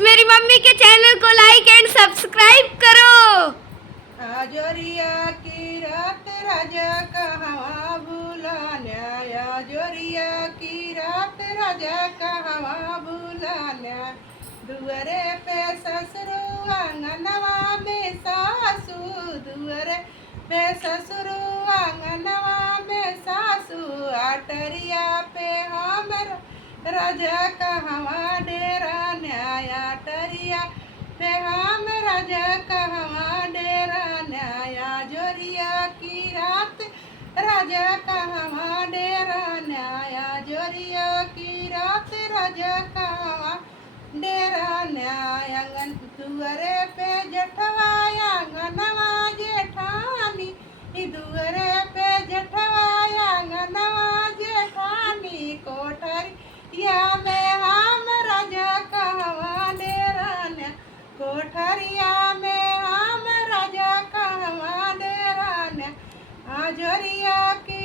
मेरी मम्मी के चैनल को लाइक एंड सब्सक्राइब करो। आजोरिया की रात राजा कहवा भूलान्या, आजोरिया की रात राजा कहवा भूलान्या। दुअरे पे ससुरो आंगनवा में सासू, दुअरे पे ससुरो आंगनवा में सासू। आटरिया पे हमर राजा कहवा डेरा न्याया, आटरिया पे हम राजा कहवा डेरा न्याया। जोरिया की रात राजा कहवा डेरा न्याया, जोरिया की रात राजा कहवा डेरा न्याया। दुअरे पे जठवा आंगनवा जेठानी, दुअरे पे जठवा आंगनवा जेठानी। कोठरिया में हम राजा कहवा डेरा न्याया, कोठरिया में हम राजा कहवा डेरा न्याया। आजोरिया की